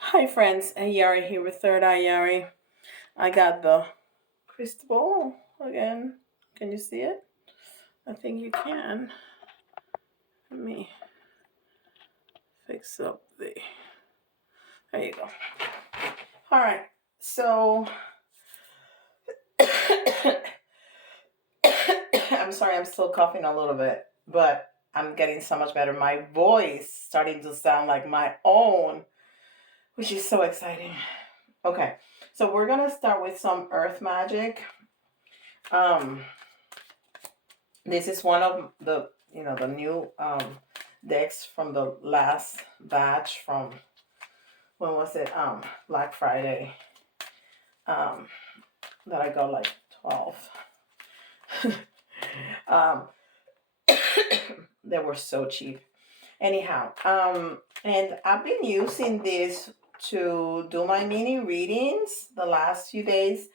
Hi friends, Yari here with Third Eye Yari. I got the crystal ball again. Can you see it? I think you can. Let me fix up the. There you go. All right. So I'm sorry, I'm still coughing a little bit, but I'm getting so much better. My voice starting to sound like my own, which is so exciting. Okay, so we're gonna start with some earth magic. Um, This is one of the new decks from the last batch from when was it Black Friday um that I got like 12. um they were so cheap. Anyhow, and I've been using this to do my mini readings the last few days,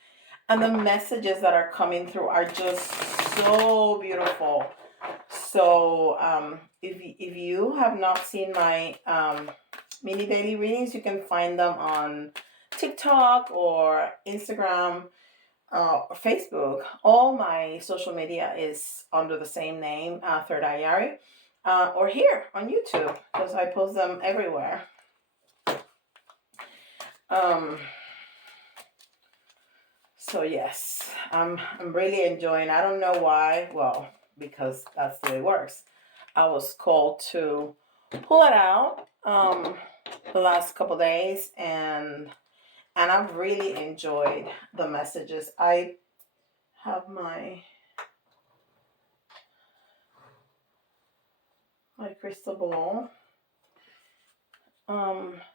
and the messages that are coming through are just so beautiful. So if you have not seen my mini daily readings, you can find them on TikTok or Instagram or Facebook. All my social media is under the same name, Third Eye Yari, or here on YouTube because I post them everywhere. Um, so yes, I'm really enjoying. I don't know why. Well, because that's the way it works. I was called to pull it out the last couple days, and I've really enjoyed the messages. I have my crystal ball.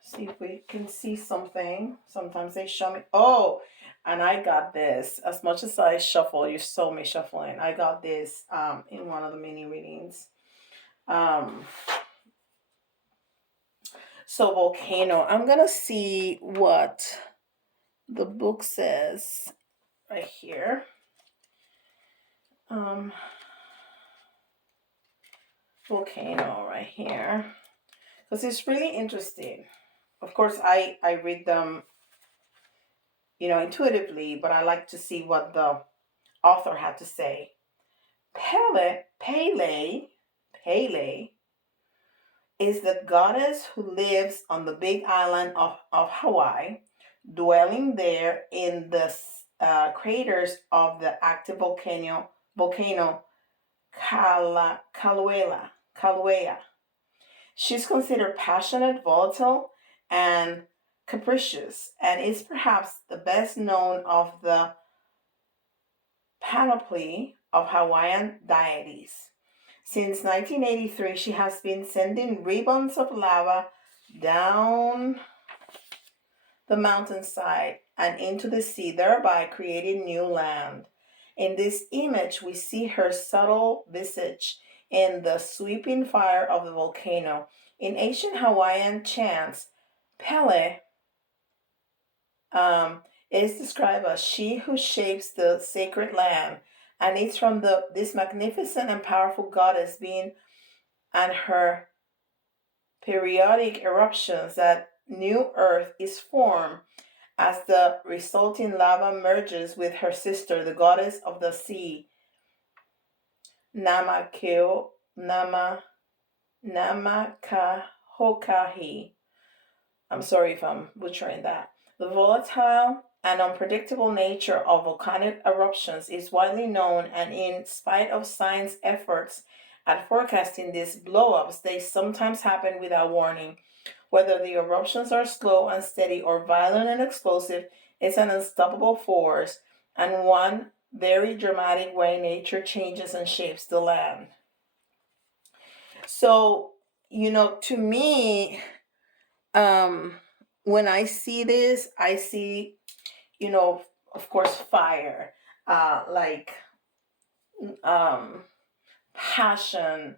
See if we can see something. Sometimes they show me. Oh, and I got this. As much as I shuffle, you saw me shuffling. I got this in one of the mini readings. Um, so volcano. I'm gonna see what the book says right here. Um, volcano right here because it's really interesting. Of course, I read them, intuitively, but I like to see what the author had to say. Pele is the goddess who lives on the big island of Hawaii, dwelling there in the craters of the active volcano Kaluea. She's considered passionate, volatile, and capricious, and is perhaps the best known of the panoply of Hawaiian deities. Since 1983, she has been sending ribbons of lava down the mountainside and into the sea, thereby creating new land. In this image, we see her subtle visage in the sweeping fire of the volcano. In ancient Hawaiian chants, Pele is described as she who shapes the sacred land, and it's from this magnificent and powerful goddess being and her periodic eruptions that new earth is formed as the resulting lava merges with her sister, the goddess of the sea, Namakeo Nama Namakahokahi. I'm sorry if I'm butchering that. The volatile and unpredictable nature of volcanic eruptions is widely known, and in spite of science efforts at forecasting these blowups, they sometimes happen without warning. Whether the eruptions are slow and steady or violent and explosive, it's an unstoppable force, and one very dramatic way nature changes and shapes the land. So, to me, um when I see this, I see, of course, fire, like um passion,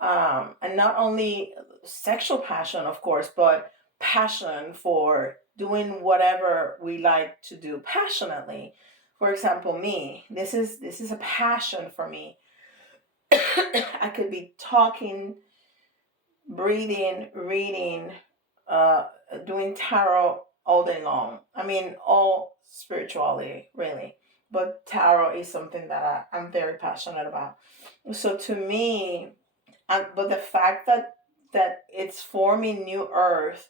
and not only sexual passion, of course, but passion for doing whatever we like to do passionately. For example, me, this is a passion for me. I could be talking, breathing, reading, uh, doing tarot all day long. I mean, all spirituality, really. But tarot is something that I'm very passionate about. So to me, but the fact that it's forming new earth,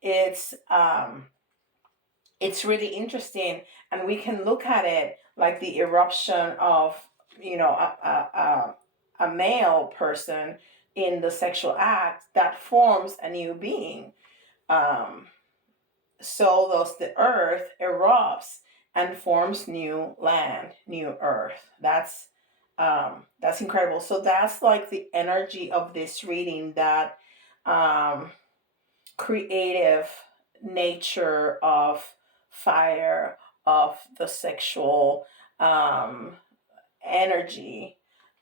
it's um it's really interesting, and we can look at it like the eruption of, a male person in the sexual act that forms a new being. um so thus the earth erupts and forms new land, new earth. That's incredible. So that's like the energy of this reading, that um creative nature of fire, of the sexual um energy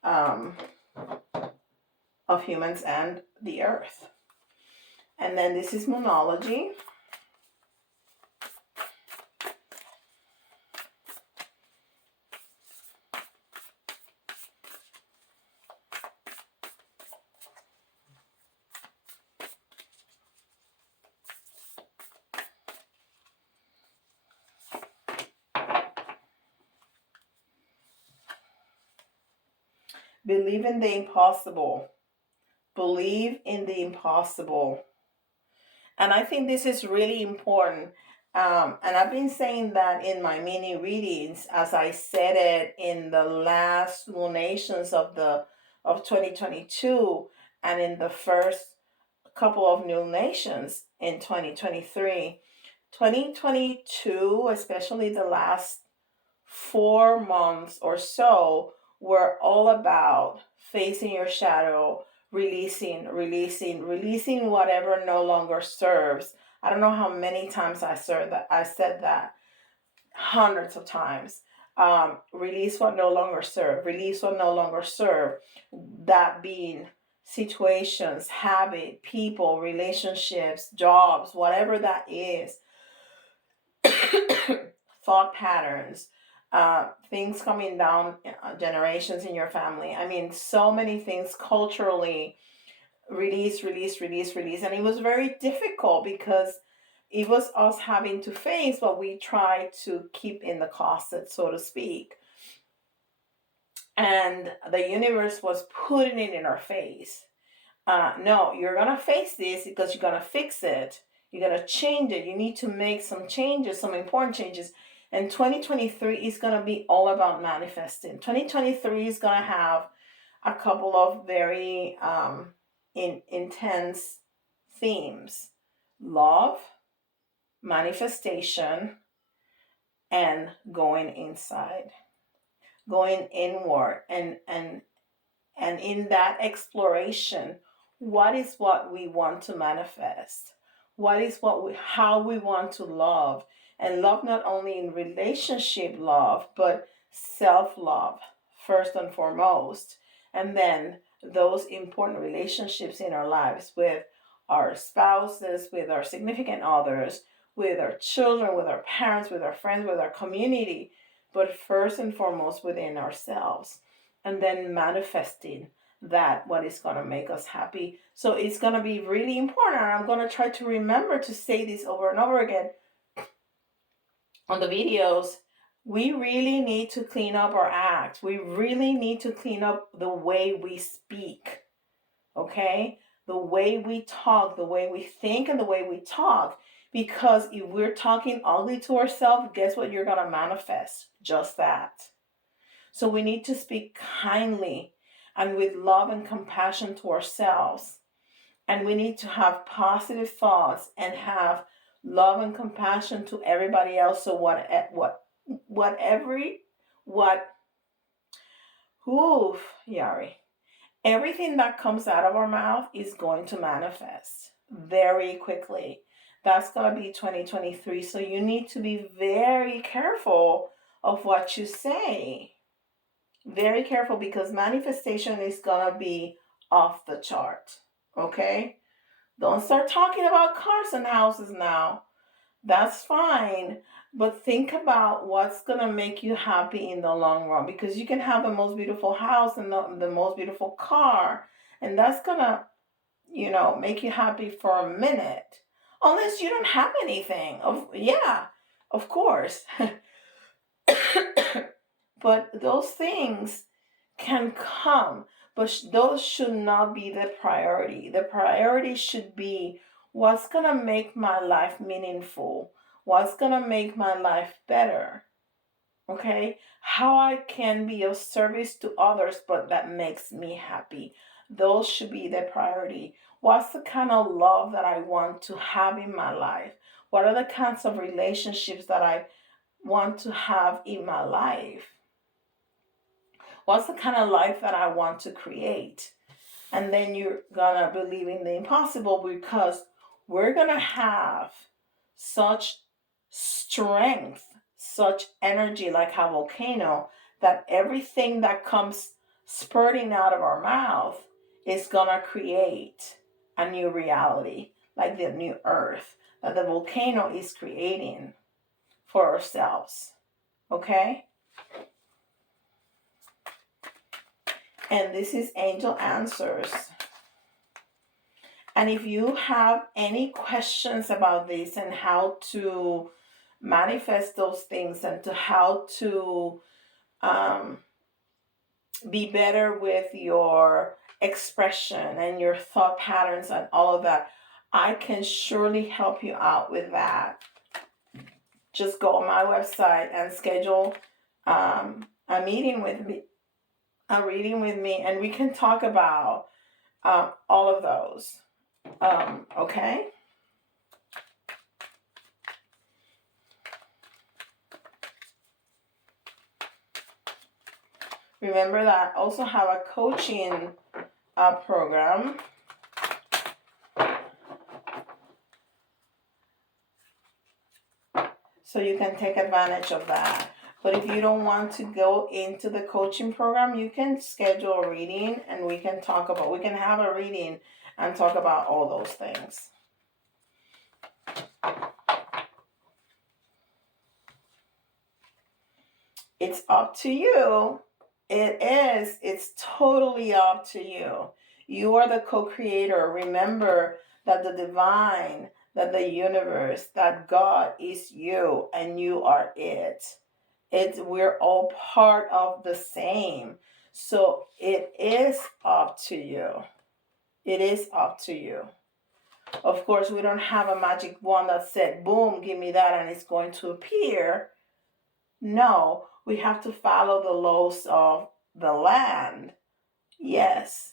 um of humans and the earth. And then this is Moonology. Believe in the impossible. Believe in the impossible. And I think this is really important. And I've been saying that in my mini readings, as I said it in the last lunations of 2022, and in the first couple of lunations in 2023. 2022, especially the last 4 months or so, were all about facing your shadow, releasing whatever no longer serves. I don't know how many times I said that, hundreds of times. Release what no longer serve. Release what no longer serve. That being situations, habit, people, relationships, jobs, whatever that is. Thought patterns, things coming down generations in your family. I mean, so many things culturally. Release. And it was very difficult because it was us having to face what we tried to keep in the closet, so to speak. And the universe was putting it in our face. No, you're going to face this because you're going to fix it. You're going to change it. You need to make some changes, some important changes. And 2023 is going to be all about manifesting. 2023 is going to have a couple of very intense themes: love, manifestation, and going inside, going inward. And in that exploration, what is what we want to manifest? What is how we want to love? And love not only in relationship love, but self-love first and foremost. And then those important relationships in our lives with our spouses, with our significant others, with our children, with our parents, with our friends, with our community, but first and foremost within ourselves. And then manifesting that what is going to make us happy. So it's going to be really important. I'm going to try to remember to say this over and over again on the videos. We really need to clean up our act. We really need to clean up the way we speak. Okay? The way we talk, the way we think, and the way we talk. Because if we're talking ugly to ourselves, guess what you're going to manifest? Just that. So we need to speak kindly and with love and compassion to ourselves. And we need to have positive thoughts and have love and compassion to everybody else. So Yari, everything that comes out of our mouth is going to manifest very quickly. That's going to be 2023. So you need to be very careful of what you say. Very careful, because manifestation is going to be off the chart. Okay? Don't start talking about cars and houses now. That's fine. But think about what's going to make you happy in the long run. Because you can have the most beautiful house and the most beautiful car. And that's going to, make you happy for a minute. unless you don't have anything. Of course. But those things can come, but those should not be the priority. The priority should be what's going to make my life meaningful, what's going to make my life better. Okay, how I can be of service to others, but that makes me happy. Those should be the priority. What's the kind of love that I want to have in my life? What are the kinds of relationships that I want to have in my life? What's the kind of life that I want to create? And then you're gonna believe in the impossible, because we're gonna have such strength, such energy like a volcano, that everything that comes spurting out of our mouth is gonna create a new reality, like the new earth that the volcano is creating for ourselves. Okay? And this is Angel Answers. And if you have any questions about this and how to manifest those things, and to how to be better with your expression and your thought patterns and all of that, I can surely help you out with that. Just go on my website and schedule a meeting with me, a reading with me, and we can talk about all of those. Okay? Remember that I also have a coaching program. So you can take advantage of that. But if you don't want to go into the coaching program, you can schedule a reading and we can have a reading and talk about all those things. It's up to you. It's totally up to you. You are the co-creator. Remember that the divine, that the universe, that God is you and you are it. We're all part of the same. So it is up to you. It is up to you. Of course, we don't have a magic wand that said, boom, give me that and it's going to appear. No, we have to follow the laws of the land. Yes.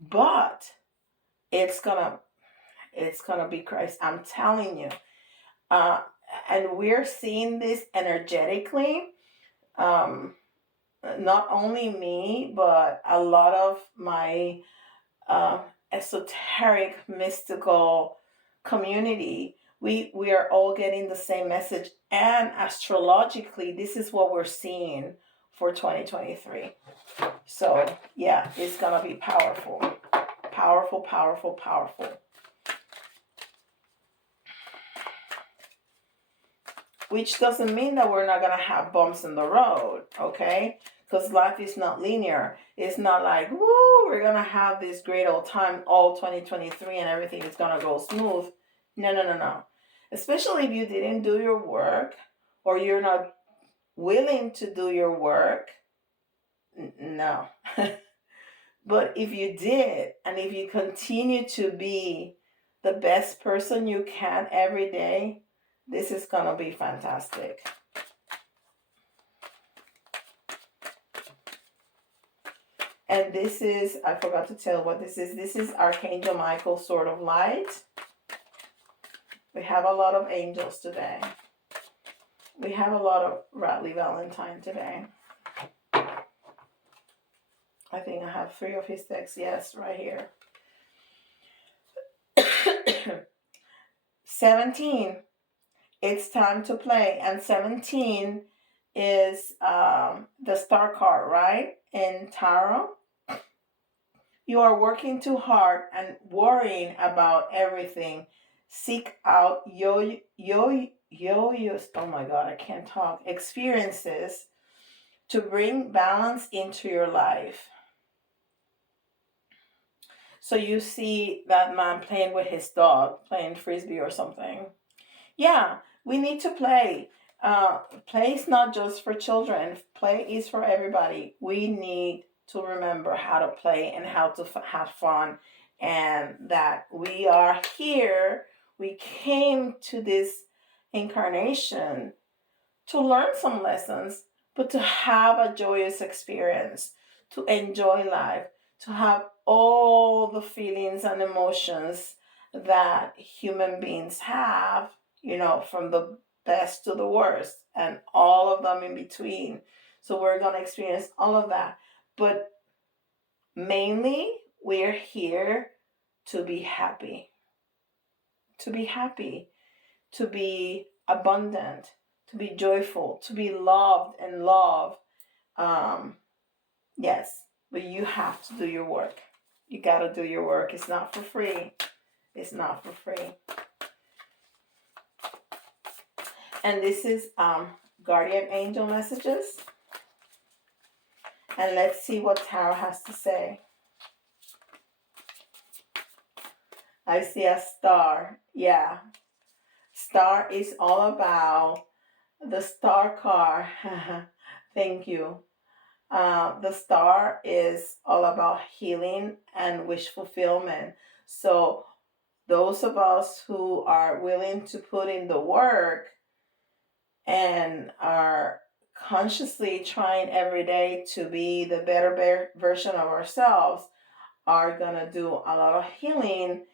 But it's gonna be Christ. I'm telling you. And we're seeing this energetically. Not only me, but a lot of my esoteric, mystical community. We are all getting the same message, and astrologically, this is what we're seeing for 2023. So yeah, it's gonna be powerful, powerful, powerful, powerful. Which doesn't mean that we're not gonna have bumps in the road, okay? Because life is not linear. It's not like, woo, we're gonna have this great old time all 2023 and everything is gonna go smooth. No. Especially if you didn't do your work, or you're not willing to do your work. No. But if you did, and if you continue to be the best person you can every day, this is gonna be fantastic. And this is, I forgot to tell what this is. This is Archangel Michael, Sword of Light. We have a lot of angels today. We have a lot of Radleigh Valentine today. I think I have 3 of his decks. Yes, right here. 17. It's time to play. And 17 is the star card, right? In tarot. You are working too hard and worrying about everything. Seek out oh my God, I can't talk. Experiences to bring balance into your life. So you see that man playing with his dog, playing frisbee or something. Yeah, we need to play. Play is not just for children. Play is for everybody. We need to remember how to play and how to have fun, and that we are here. We came to this incarnation to learn some lessons, but to have a joyous experience, to enjoy life, to have all the feelings and emotions that human beings have, from the best to the worst, and all of them in between. So we're going to experience all of that. But mainly, we're here to be happy, to be happy, to be abundant, to be joyful, to be loved and love. Um, yes, but you have to do your work. You got to do your work. It's not for free. It's not for free. And this is guardian angel messages. And let's see what tarot has to say. I see a star. Yeah. Star is all about the star card. Thank you. The star is all about healing and wish fulfillment. So those of us who are willing to put in the work and are consciously trying every day to be the better version of ourselves are going to do a lot of healing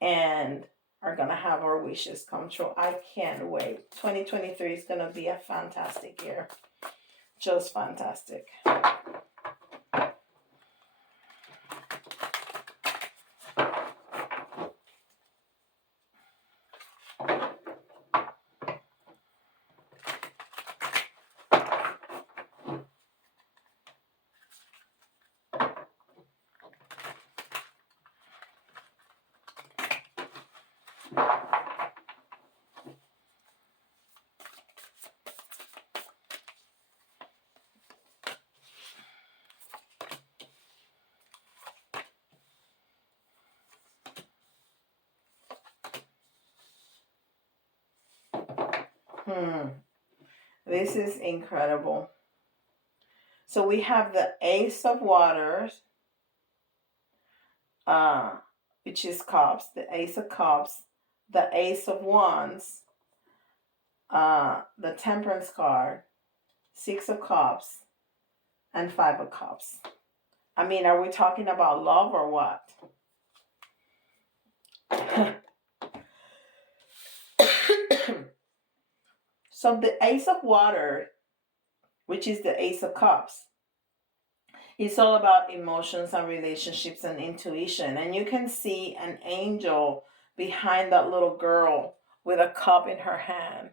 and are going to have our wishes come true. I can't wait. 2023 is going to be a fantastic year. Just fantastic. This is incredible. So we have the Ace of Waters, which is Cups, the Ace of Cups, the Ace of Wands, the Temperance card, Six of Cups, and Five of Cups. I mean, are we talking about love or what? So the Ace of Water, which is the Ace of Cups, it's all about emotions and relationships and intuition. And you can see an angel behind that little girl with a cup in her hand.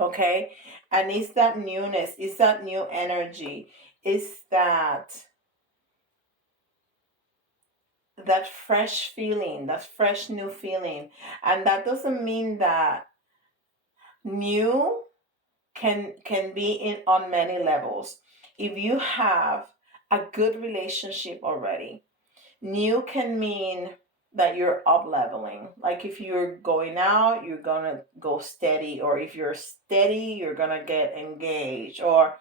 Okay? And it's that newness, it's that new energy, it's that fresh feeling, that fresh new feeling. And that doesn't mean that new can be in on many levels. If you have a good relationship already, new can mean that you're up leveling. Like if you're going out, you're gonna go steady, or if you're steady, you're gonna get engaged or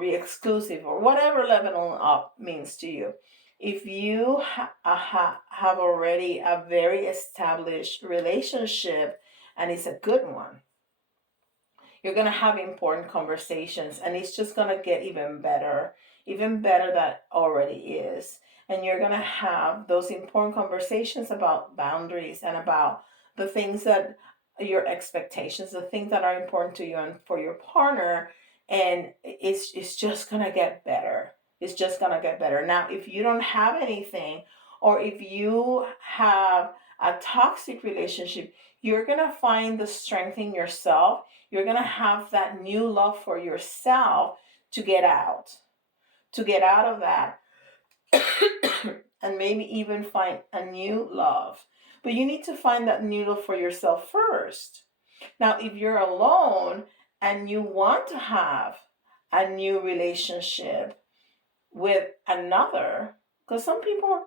be exclusive, or whatever leveling up means to you. If you have already a very established relationship and it's a good one, you're going to have important conversations, and it's just going to get even better than already is. And you're going to have those important conversations about boundaries and about the things that your expectations, the things that are important to you and for your partner. And it's just going to get better. It's just going to get better. Now, if you don't have anything, or if you have a toxic relationship, you're going to find the strength in yourself. You're going to have that new love for yourself to get out of that and maybe even find a new love. But you need to find that new love for yourself first. Now, if you're alone and you want to have a new relationship with another, because some people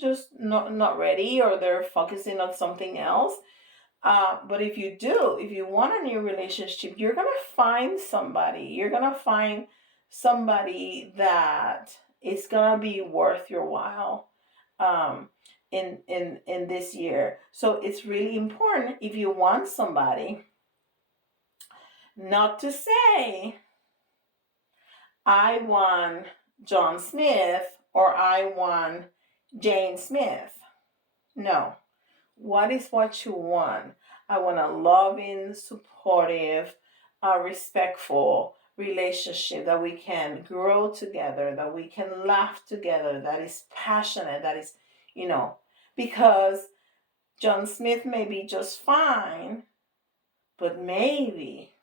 just not ready, or they're focusing on something else. But if you want a new relationship, you're gonna find somebody. You're gonna find somebody that is gonna be worth your while, um, in this year. So it's really important, if you want somebody, not to say, I want John Smith or I want Jane Smith. No. What is what you want? I want a loving, supportive, respectful relationship that we can grow together, that we can laugh together, that is passionate, that is, you know, because John Smith may be just fine, but maybe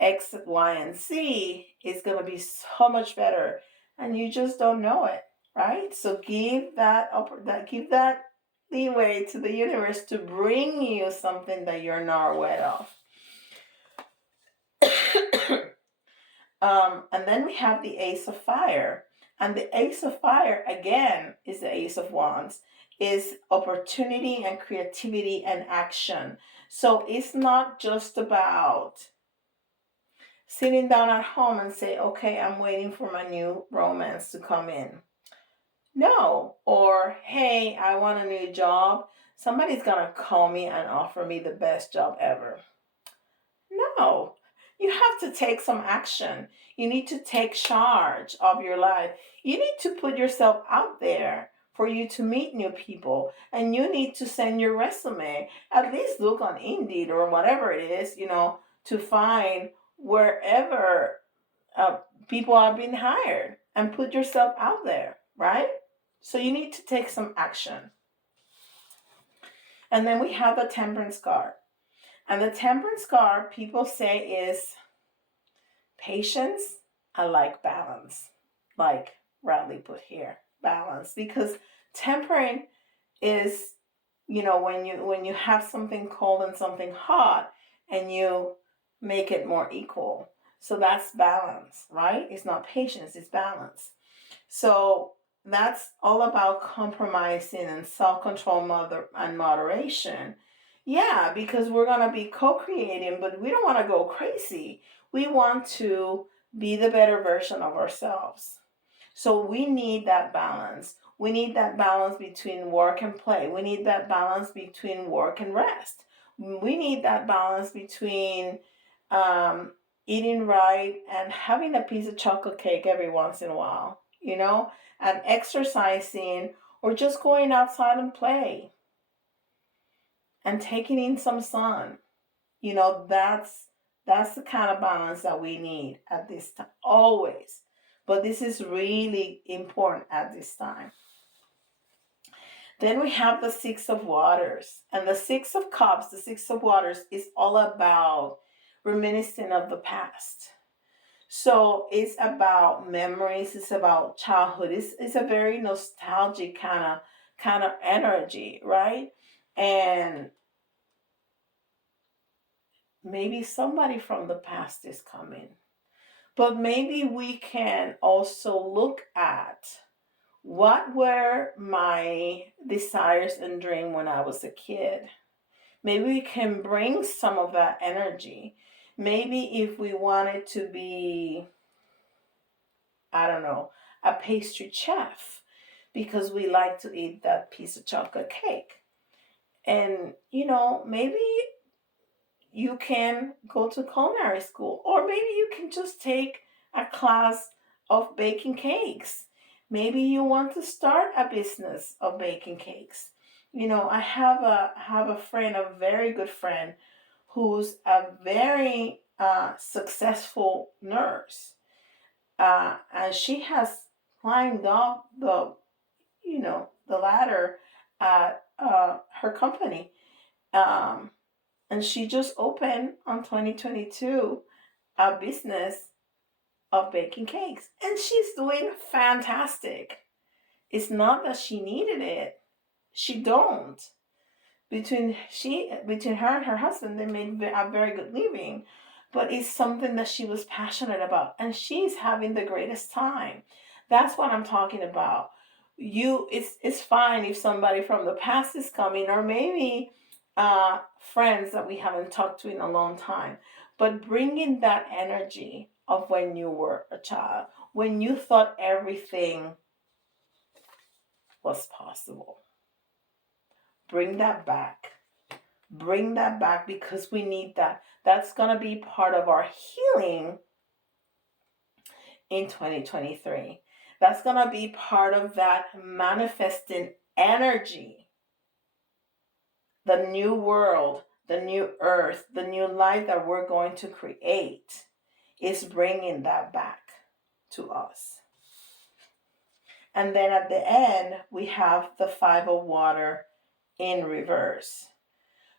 X, Y, and Z is going to be so much better, and you just don't know it, right? So give that leeway to the universe to bring you something that you're not aware of. And then we have the Ace of Fire. And the Ace of Fire, again, is the Ace of Wands, is opportunity and creativity and action. So it's not just about sitting down at home and say, okay, I'm waiting for my new romance to come in. No. Or, hey, I want a new job. Somebody's going to call me and offer me the best job ever. No. You have to take some action. You need to take charge of your life. You need to put yourself out there for you to meet new people. And you need to send your resume. At least look on Indeed or whatever it is, to find wherever people are being hired, and put yourself out there, right? So you need to take some action. And then we have the Temperance card. And the Temperance card, people say, is patience and like balance. Like Radleigh put here, balance. Because tempering is, when you have something cold and something hot, and you make it more equal. So that's balance, right? It's not patience, it's balance. So that's all about compromising and self-control and moderation. Yeah, because we're going to be co-creating, but we don't want to go crazy. We want to be the better version of ourselves. So we need that balance. We need that balance between work and play. We need that balance between work and rest. We need that balance between eating right and having a piece of chocolate cake every once in a while, and exercising, or just going outside and play and taking in some sun. That's the kind of balance that we need at this time, always. But this is really important at this time. Then we have the Six of Waters. And the Six of Cups, the Six of Waters, is all about reminiscing of the past. So it's about memories. It's about childhood. It's a very nostalgic kind of energy, right? And maybe somebody from the past is coming. But maybe we can also look at what were my desires and dreams when I was a kid. Maybe we can bring some of that energy. Maybe if we wanted to be, I don't know, a pastry chef, because we like to eat that piece of chocolate cake. And, maybe you can go to culinary school, or maybe you can just take a class of baking cakes. Maybe you want to start a business of baking cakes. I have a friend, a very good friend, who's a very successful nurse, and she has climbed up the ladder at her company. And she just opened on 2022 a business of baking cakes. And she's doing fantastic. It's not that she needed it. She don't. Between her and her husband, they made a very good living. But it's something that she was passionate about. And she's having the greatest time. That's what I'm talking about. it's fine if somebody from the past is coming, or maybe friends that we haven't talked to in a long time, but bringing that energy of when you were a child, when you thought everything was possible. Bring that back. Bring that back, because we need that. That's going to be part of our healing in 2023. That's going to be part of that manifesting energy. The new world, the new earth, the new life that we're going to create is bringing that back to us. And then at the end, we have the Five of Water in reverse.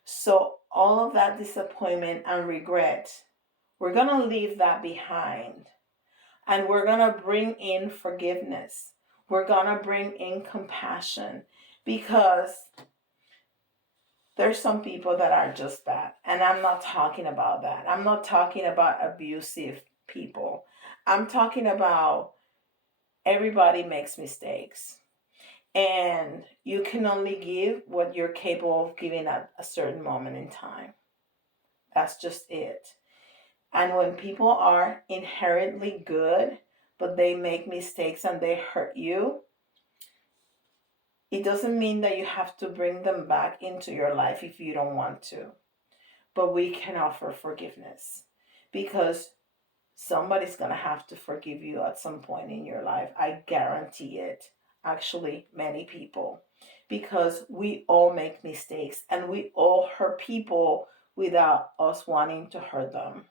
So all of that disappointment and regret, we're going to leave that behind. And we're going to bring in forgiveness. We're going to bring in compassion, because there's some people that are just bad. And I'm not talking about that. I'm not talking about abusive people. I'm talking about everybody makes mistakes. And you can only give what you're capable of giving at a certain moment in time. That's just it. And when people are inherently good, but they make mistakes and they hurt you, it doesn't mean that you have to bring them back into your life if you don't want to. But we can offer forgiveness, because somebody's going to have to forgive you at some point in your life. I guarantee it. Actually, many people. Because we all make mistakes and we all hurt people without us wanting to hurt them.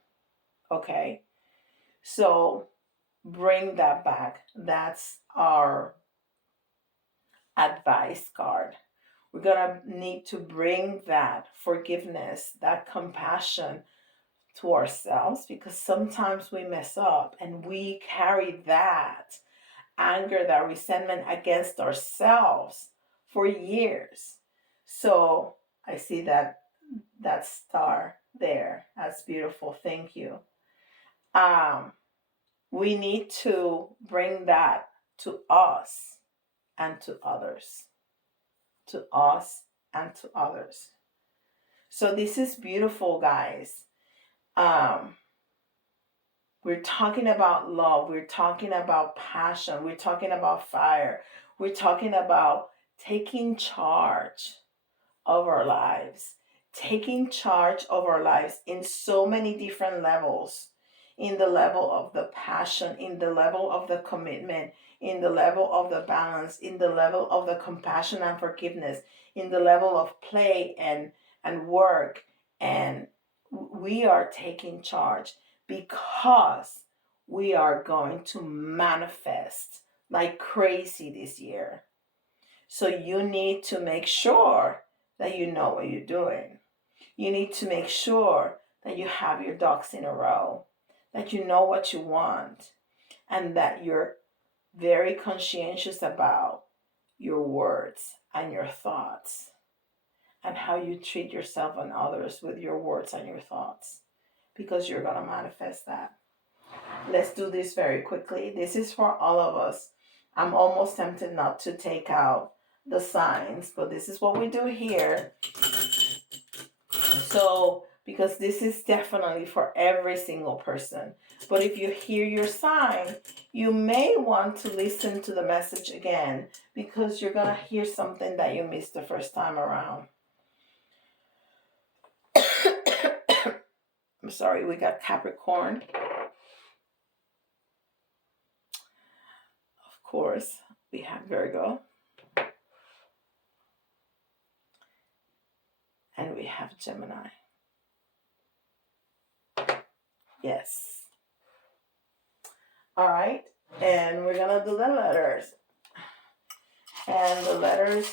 Okay? So bring that back. That's our advice card. We're going to need to bring that forgiveness, that compassion to ourselves, because sometimes we mess up and we carry that anger, that resentment against ourselves for years. So I see that star there. That's beautiful. Thank you. We need to bring that to us and to others. To us and to others. So this is beautiful, guys. We're talking about love. We're talking about passion. We're talking about fire. We're talking about taking charge of our lives. Taking charge of our lives in so many different levels. In the level of the passion, in the level of the commitment, in the level of the balance, in the level of the compassion and forgiveness, in the level of play and work. And we are taking charge, because we are going to manifest like crazy this year. So you need to make sure that you know what you're doing. You need to make sure that you have your ducks in a row, that you know what you want, and that you're very conscientious about your words and your thoughts, and how you treat yourself and others with your words and your thoughts, because you're going to manifest that. Let's do this very quickly. This is for all of us. I'm almost tempted not to take out the signs, but this is what we do here. So, because this is definitely for every single person. But if you hear your sign, you may want to listen to the message again, because you're going to hear something that you missed the first time around. I'm sorry, we got Capricorn. Of course, we have Virgo. And we have Gemini. Yes. All right. And we're going to do the letters. And the letters,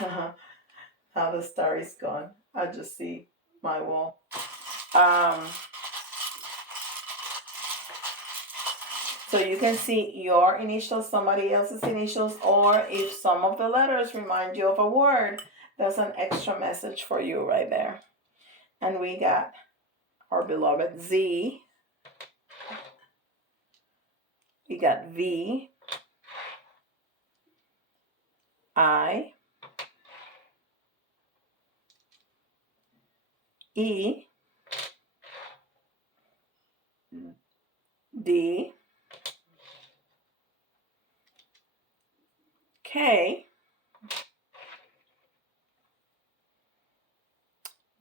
now the star is gone. I just see my wall. So you can see your initials, somebody else's initials, or if some of the letters remind you of a word, that's an extra message for you right there. And we got our beloved Z. We got V. I, E, D, K,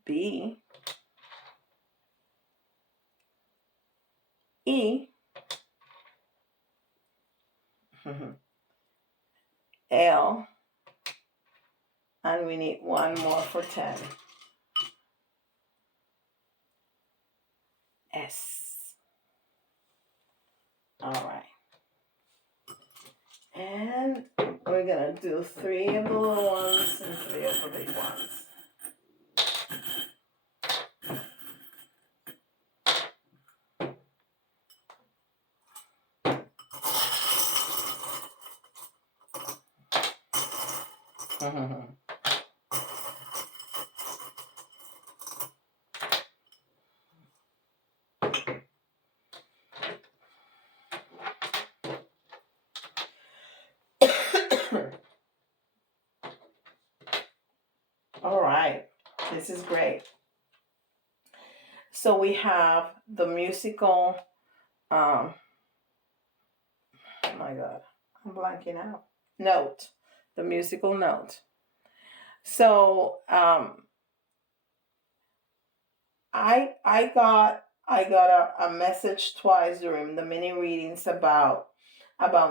B, E, L, and we need one more for 10. S. All right. And we're gonna do 3 of the little ones and 3 of the big ones. All right, this is great. So we have the musical, oh my God, I'm blanking out. Note, the musical note. So I got a message twice during the mini readings about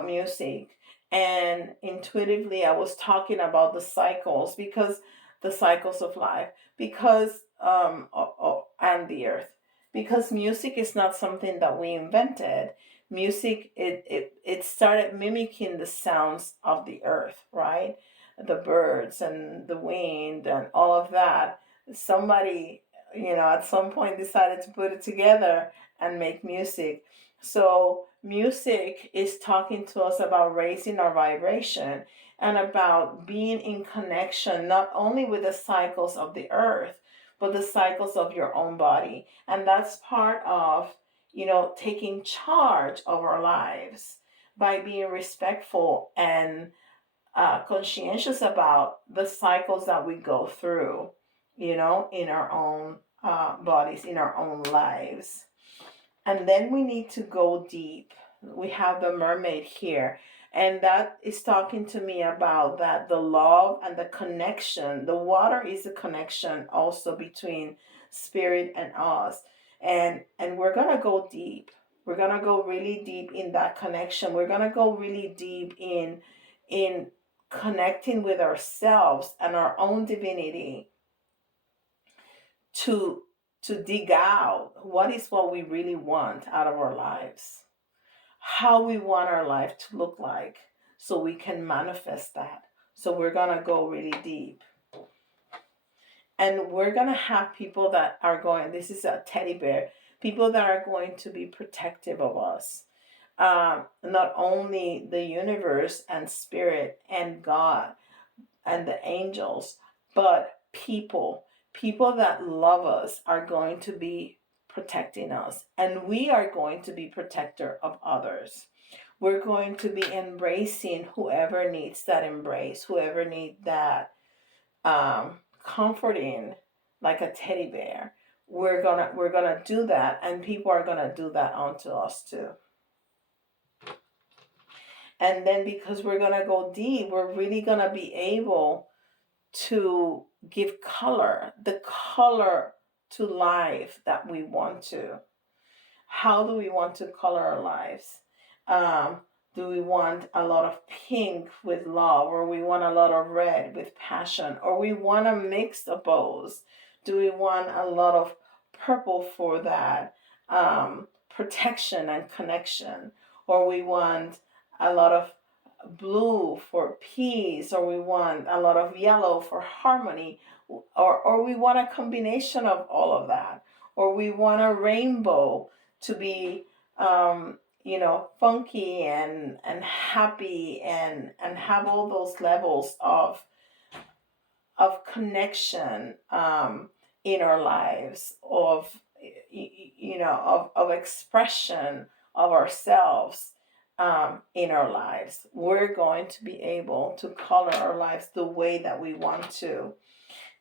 music, and intuitively I was talking about the cycles, because the cycles of life, because and the earth, because music is not something that we invented. Music, it started mimicking the sounds of the earth, right? The birds and the wind and all of that. Somebody, at some point decided to put it together and make music. So music is talking to us about raising our vibration and about being in connection not only with the cycles of the earth, but the cycles of your own body. And that's part of, taking charge of our lives by being respectful and conscientious about the cycles that we go through, in our own bodies, in our own lives. And then we need to go deep. We have the mermaid here, and that is talking to me about that the love and the connection. The water is a connection also between spirit and us. And we're gonna go deep. We're gonna go really deep in that connection. We're gonna go really deep in connecting with ourselves and our own divinity to dig out what we really want out of our lives, how we want our life to look like, so we can manifest that. So we're gonna go really deep, and we're gonna have people that are going, this is a teddy bear, people that are going to be protective of us. Not only the universe and spirit and God and the angels, but people that love us are going to be protecting us, and we are going to be protector of others. We're going to be embracing whoever needs that embrace, whoever needs that comforting, like a teddy bear. We're gonna do that, and people are gonna do that onto us too. And then, because we're gonna go deep, we're really gonna be able to give the color to life that we want to. How do we want to color our lives? Um, do we want a lot of pink with love, or we want a lot of red with passion, or we want a mix of both? Do we want a lot of purple for that protection and connection, or we want a lot of blue for peace, or we want a lot of yellow for harmony, or we want a combination of all of that, or we want a rainbow to be funky and happy, and have all those levels of connection in our lives, of of expression of ourselves, in our lives. We're going to be able to color our lives the way that we want to.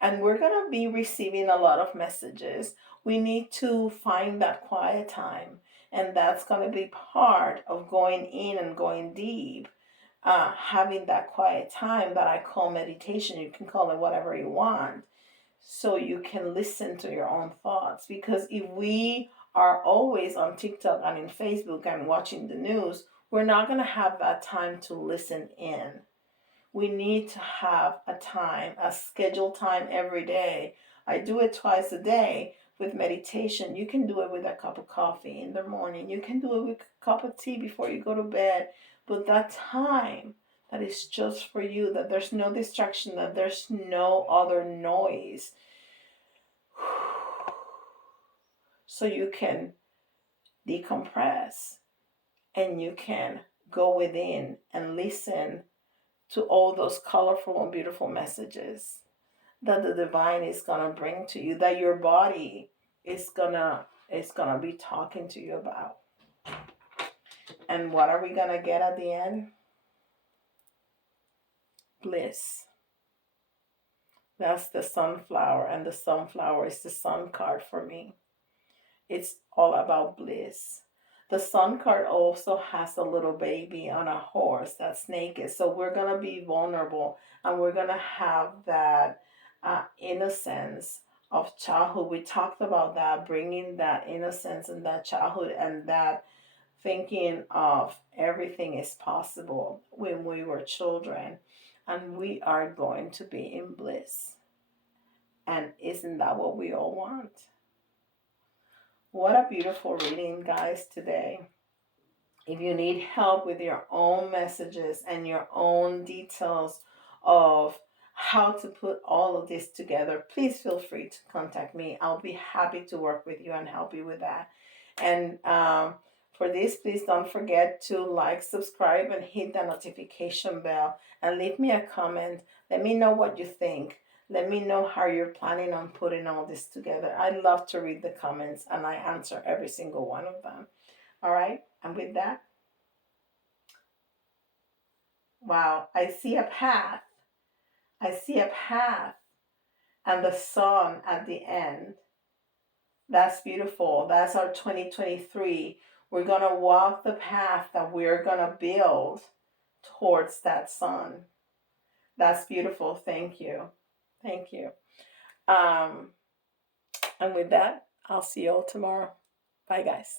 And we're going to be receiving a lot of messages. We need to find that quiet time. And that's going to be part of going in and going deep. Having that quiet time that I call meditation. You can call it whatever you want. So you can listen to your own thoughts. Because if we are always on TikTok and in Facebook and watching the news, we're not going to have that time to listen in. We need to have a time, a scheduled time every day. I do it twice a day with meditation. You can do it with a cup of coffee in the morning. You can do it with a cup of tea before you go to bed. But that time that is just for you, that there's no distraction, that there's no other noise. So you can decompress and you can go within and listen to all those colorful and beautiful messages that the divine is going to bring to you, that your body is going to be talking to you about. And what are we going to get at the end? Bliss. That's the sunflower, and the sunflower is the sun card for me. It's all about bliss. The sun card also has a little baby on a horse that's naked. So we're going to be vulnerable and we're going to have that innocence of childhood. We talked about that, bringing that innocence and that childhood and that thinking of everything is possible when we were children. And we are going to be in bliss. And isn't that what we all want? What a beautiful reading, guys, today. If you need help with your own messages and your own details of how to put all of this together, please feel free to contact me. I'll be happy to work with you and help you with that. And for this, please don't forget to like, subscribe, and hit the notification bell. And leave me a comment. Let me know what you think. Let me know how you're planning on putting all this together. I love to read the comments and I answer every single one of them. All right, and with that, wow, I see a path. I see a path and the sun at the end. That's beautiful. That's our 2023. We're going to walk the path that we're going to build towards that sun. That's beautiful. Thank you. Thank you. And with that, I'll see you all tomorrow. Bye, guys.